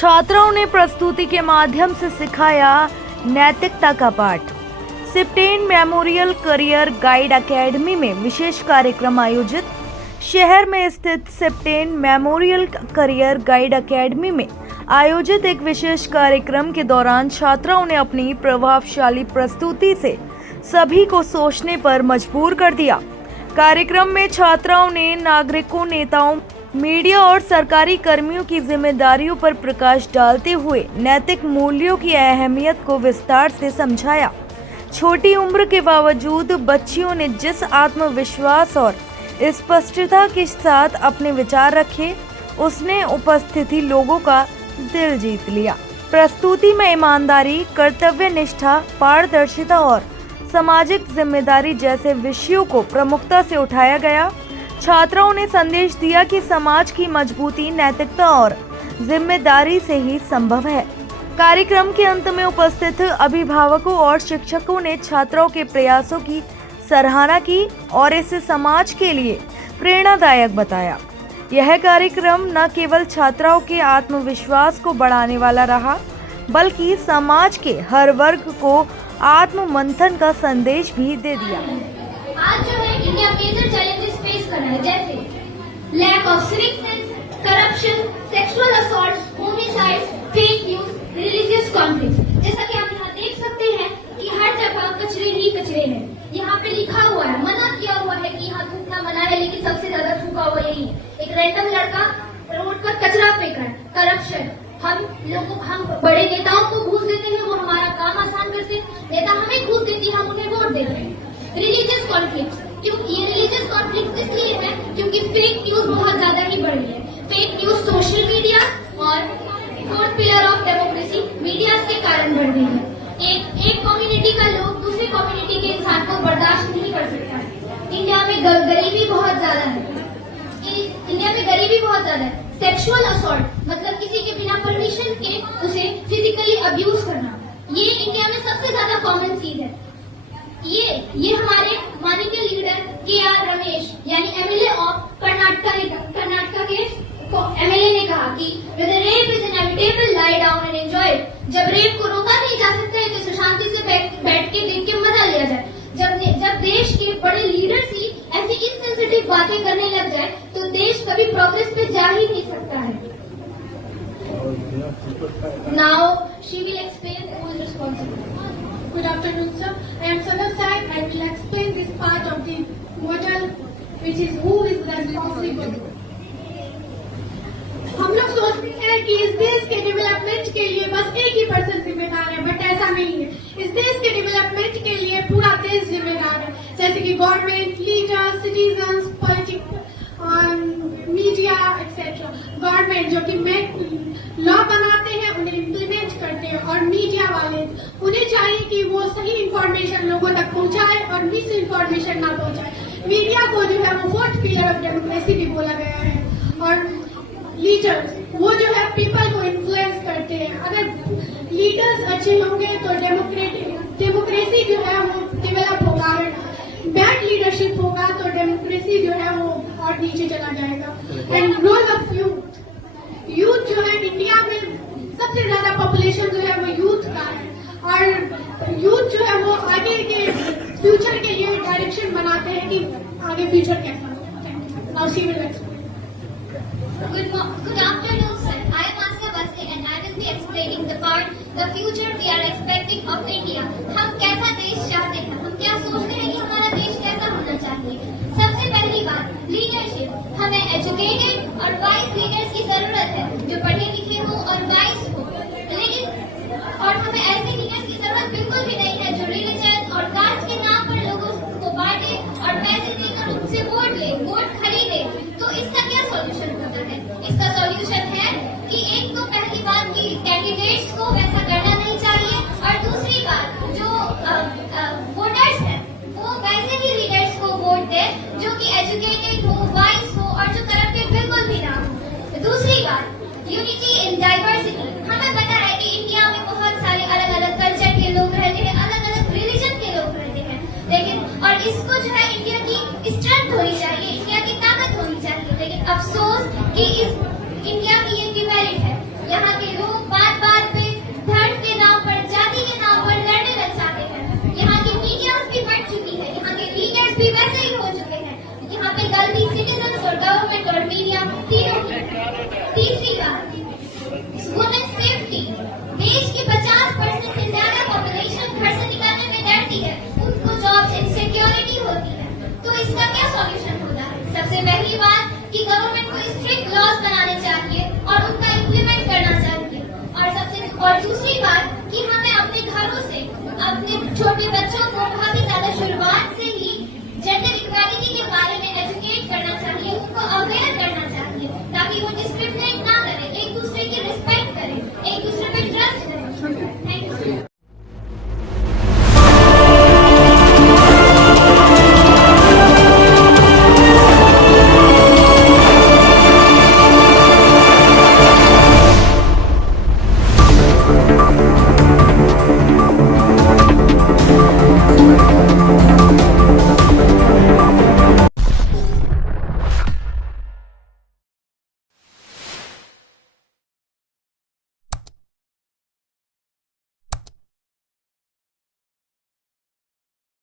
छात्राओं ने प्रस्तुति के माध्यम से सिखाया नैतिकता का पाठ। सिप्टेन मेमोरियल करियर गाइड एकेडमी में विशेष कार्यक्रम आयोजित। शहर में स्थित सिप्टेन मेमोरियल करियर गाइड एकेडमी में आयोजित एक विशेष कार्यक्रम के दौरान छात्राओं ने अपनी प्रभावशाली प्रस्तुति से सभी को सोचने पर मजबूर कर दिया। कार्यक्रम में छात्राओं ने नागरिकों, नेताओं, मीडिया और सरकारी कर्मियों की जिम्मेदारियों पर प्रकाश डालते हुए नैतिक मूल्यों की अहमियत को विस्तार से समझाया। छोटी उम्र के बावजूद बच्चियों ने जिस आत्मविश्वास और स्पष्टता के साथ अपने विचार रखे, उसने उपस्थिति लोगों का दिल जीत लिया। प्रस्तुति में ईमानदारी, कर्तव्य निष्ठा, पारदर्शिता और सामाजिक जिम्मेदारी जैसे विषयों को प्रमुखता से उठाया गया। छात्राओं ने संदेश दिया कि समाज की मजबूती नैतिकता और जिम्मेदारी से ही संभव है। कार्यक्रम के अंत में उपस्थित अभिभावकों और शिक्षकों ने छात्राओं के प्रयासों की सराहना की और इसे समाज के लिए प्रेरणादायक बताया। यह कार्यक्रम न केवल छात्राओं के आत्मविश्वास को बढ़ाने वाला रहा, बल्कि समाज के हर वर्ग को आत्ममंथन का संदेश भी दे दिया। आज जो है इंडिया मेजर चैलेंजेस फेस कर रहा है, जैसे lack of civic sense, corruption, sexual assault, homicide, fake news, religious conflict. जैसा कि आप यहाँ देख सकते हैं कि हर जगह कचरे ही कचरे हैं। यहाँ पे लिखा हुआ है, मना किया हुआ है कि यहाँ थूकना मना है, लेकिन सबसे ज्यादा थूका हुआ यही है। एक रैंडम लड़का रोड पर कचरा फेंक रहा है। करप्शन, हम बड़े नेताओं को घूस देते हैं, वो हमारा काम आसान करते हैं। नेता हमें घूस देती है, हम उन्हें वोट देते हैं। रिलीजियस कॉन्फ्लिक्ट, क्योंकि ये रिलीजियस कॉन्फ्लिक्ट इसलिए है क्योंकि फेक न्यूज बहुत ज्यादा ही बढ़ रही है। फेक न्यूज सोशल मीडिया और fourth pillar of democracy media के कारण बढ़ रही है। एक कम्युनिटी का लोग दूसरी कम्युनिटी के इंसान को बर्दाश्त नहीं कर सकता है। इंडिया में गरीबी बहुत ज्यादा है। सेक्सुअल असॉल्ट मतलब किसी के बिना परमिशन के उसे फिजिकली अब्यूज करना, ये इंडिया में सबसे ज्यादा कॉमन चीज है। ये हमारे माननीय लीडर के.आर. रमेश यानी एमएलए ऑफ कर्नाटका के एमएलए ने कहा कि rape is inevitable, lie down and enjoy. जब रेप को रोका नहीं जा सकता है तो शांति से बैठ के देख के मजा लिया जाए। जब देश के बड़े लीडर्स ही ऐसी इनसेंसिटिव बातें करने लग जाए तो देश कभी प्रोग्रेस पे जा ही नहीं सकता है। Now she will explain who is responsible. Good afternoon, sir. I am Sanam Saik. I will explain this part of the model, which is who is responsible. हम लोग सोचते हैं कि इस देश के डेवलपमेंट के लिए बस एक ही पर्सन जिम्मेदार है, बट ऐसा नहीं है। इस देश के डेवलपमेंट के लिए पूरा देश जिम्मेदार है, जैसे कि government, leaders, citizens, politics, media etcetera. Government जो कि लॉ बनाते हैं, उन्हें इम्प्लीमेंट करते हैं, और मीडिया वाले उन्हें चाहिए कि वो सही इंफॉर्मेशन लोगों तक पहुंचाए और मिस इंफॉर्मेशन ना पहुंचाए। मीडिया को जो है वो फोर्थ पिलर ऑफ डेमोक्रेसी भी बोला गया है। और लीडर्स वो जो है पीपल को इन्फ्लुएंस करते हैं। अगर लीडर्स अच्छे होंगे तो डेमोक्रेसी जो है वो डेवलप होगा। बैड लीडरशिप होगा तो डेमोक्रेसी जो है वो और नीचे चला जाएगा। एंड रोल ऑफ यूथ जो है इंडिया में सबसे ज्यादा पॉपुलेशन जो है वो यूथ का है, और यूथ जो है वो आगे के फ्यूचर के लिए डायरेक्शन बनाते हैं कि आगे फ्यूचर कैसा हो। Now she will explain. Good afternoon, sir. I am Asya Baske and I will be explaining the part, the future we are expecting of India. हम कैसा देश चाहते हैं, हम क्या सोचते हैं कि हमारा देश कैसा होना चाहिए। सबसे पहली बात, लीडरशिप। हमें एजुकेटेड और वाइज लीडर्स की जरूरत है, जो पढ़े लिखे हो और वाइज हो। और हमें ऐसे लीडर्स की जरूरत बिल्कुल भी नहीं है जो रिलीजन और कास्ट के नाम पर लोगों को बांटे और पैसे देकर उनसे वोट खरीदे। तो इसका क्या सॉल्यूशन होता है? इसका सॉल्यूशन है कि एक तो पहली बात कि कैंडिडेट्स को वैसा करना नहीं चाहिए, और दूसरी बात जो वोटर्स है वो वैसे ही लीडर्स को वोट दे जो कि एजुकेटेड हो, वाइज हो और जो करप्टेड बिल्कुल भी ना हो। दूसरी बात, यूनिटी इन डाइवर्सिटी। हमें पता है कि इंडिया में बहुत सारे अलग अलग कल्चर के लोग रहते हैं, अलग अलग रिलीजन के लोग रहते हैं, लेकिन और इसको जो है इंडिया की स्ट्रेंथ होनी चाहिए, इंडिया की ताकत होनी चाहिए। लेकिन अफसोस कि इस इंडिया की ये डिमेरिट है, यहाँ के लोग वैसे ही हो चुके हैं। यहाँ पे गलती सिटीजन और गवर्नमेंट और मीडिया तीनों की। तीसरी बात, वुमेन सेफ्टी। देश की 50% से ज्यादा पॉपुलेशन घर से निकलने में डरती है, उनको जॉब इनसिक्योरिटी होती है। तो इसका क्या सॉल्यूशन होता है? सबसे पहली बात कि गवर्नमेंट को स्ट्रिक्ट लॉज बनाने चाहिए और उनका इम्प्लीमेंट करना चाहिए। और दूसरी बात कि हमें अपने घरों से अपने छोटे बच्चों को बहुत ही ज्यादा शुरुआत से ही जेंडर इक्वालिटी के बारे में एजुकेट करना चाहिए, उनको अवेयर करना चाहिए, ताकि वो डिस्क्रिमिनेट ना करें, एक दूसरे की रिस्पेक्ट करें, एक दूसरे पे